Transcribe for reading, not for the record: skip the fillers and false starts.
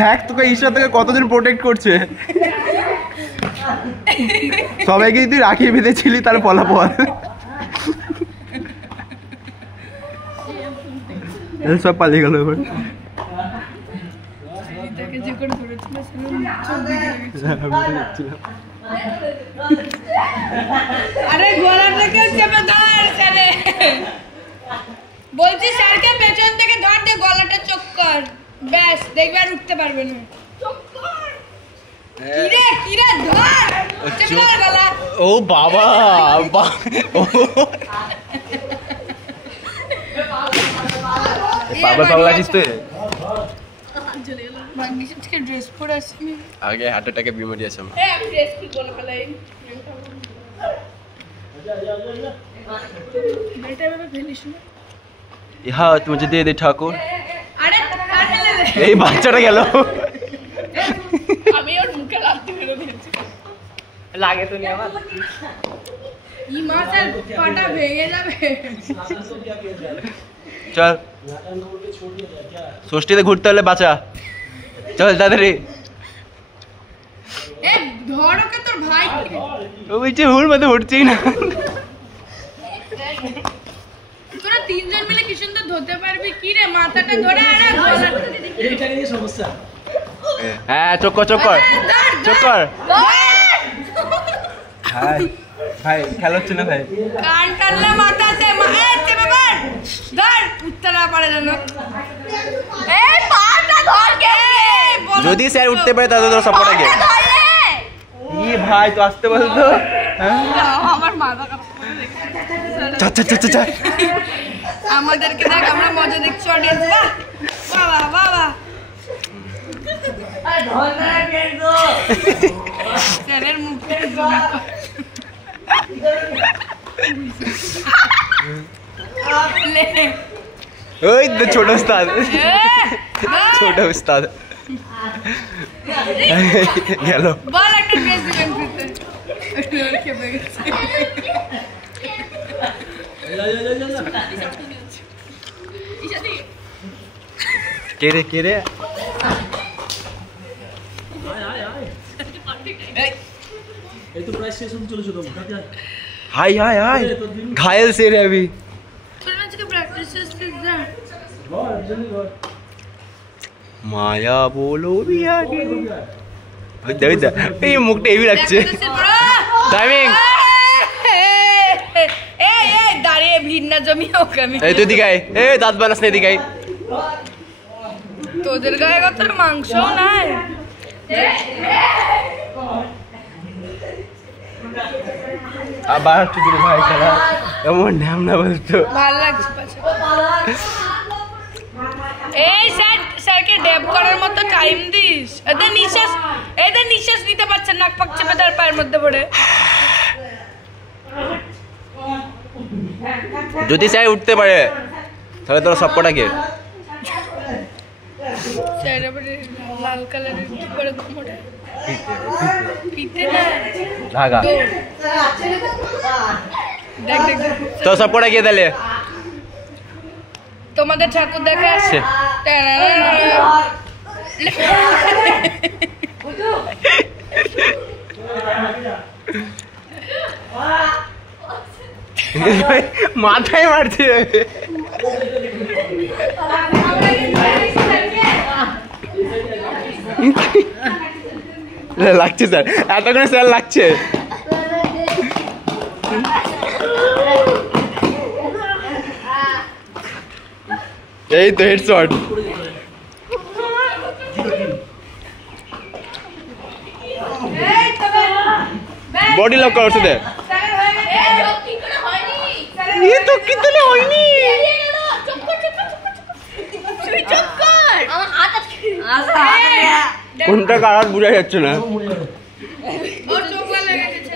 দেখ তোকে ঈশ্বর তোকে কতদিন প্রোটেক্ট করছে। সবাইকে তুই রাখিয়ে বেঁধেছিলি তার ফলাফল। সব পালিয়ে গেল এবার। আরে গলাটাকে চেপে ধর স্যারে, বলছি স্যারকে পেছন থেকে ধর দে, গলাটা চোখ কর, ব্যাস দেখবে আর উঠতে পারবে না। কিরে ধর চেপে ধর গলা। ও বাবা পাগল পাগল আছিস তুই। ড্রেস পরে আসিনি আগে हार्ट अटैक बीमारी আছে আমার। আমি ড্রেস কি বলে ফেলাই बेटा बाबा भेलिस ना यहाँ मुझे दे दे ठाकुर। अरे এই বাচ্চাটা গেল। আমি ওর মুখে লাগতে মেরে দিয়েছি, লাগে তো নি আমার ই মাছের পাটা ভেঙে যাবে। চল ষষ্ঠীতে ঘুরতে হলে বাঁচা, চল তাড়াতাড়ি। এ ধর ওকে, তোর ভাই ও বলছে হুড় মতো উঠছেই না। তোরা তিনজন মিলে কি সুন্দর ধরতে পারবি, কি রে মাথাটা ধরে। আরে এইটা নিয়ে সমস্যা। হ্যাঁ চোখ কর চোখ কর চোখ কর। ভাই ভাই খেলা হচ্ছে না ভাই। কান টানলে মাথাতে চেপে পড়, ধর উঠতে না পারে যেন। এই পাটা ধর কে, যদি স্যার উঠতে পারে তাহলে তোর সাপোর্ট আগে। ই ভাই তো আসতে বল তো। আমার মাথা খারাপ করে দেখে চা চা চা চা। আমাদেরকে দেখ, আমরা মজা দেখছি অডিয়েন্স। বাবা বাবা স্যারের মুখে ওই তো ছোট উস্তাদ, ছোট উস্তাদ গেল। বল একটা ড্রেস দিবেন ফিরতে খেপে গেছে। কে রে কে রে এই তো প্রায় শেষ হতে চলেছে তো। हाय हाय हाय घायल से रे अभी। चलना चाहिए प्रैक्टिस से जा। माया बोलो भी आगे। देख देख ये मुक्टे भी लगছে। टाइमिंग ए দাঁড়িয়ে ভিড় না জমি হোক। আমি এই তুই দিগাই, এই দাঁত বানাস না দিগাই। তোদের গায়ে কত মাংস নাই। আবার তুই ভাই খেলা এমন নাম না বলতো ভালো লাগছে পাশে। এই স্যারকে ডেপ করার মতো টাইম দিস। এদের নিঃশ্বাস নিতে পারছে, নাক পাক চেপে তার পায়ের মধ্যে পড়ে। যদি স্যার উঠতে পারে তাহলে তোর সবকটা কে। স্যার আবার লাল কালারের কি করে ঘুমোটা পিতে না ধাগা। দেখ দেখ তো সবকটা কে তাহলে তোমাদের ঠাকুর দেখা আছে। মাথায় মারছে লাগছে স্যার, এতক্ষণে স্যার লাগছে। এই তো হেডশট। বডি লক করছে দে। ये तो कितने হয়নি। কোনটা কার বুঝা যাচ্ছে না। ওর চোখ লেগে গেছে।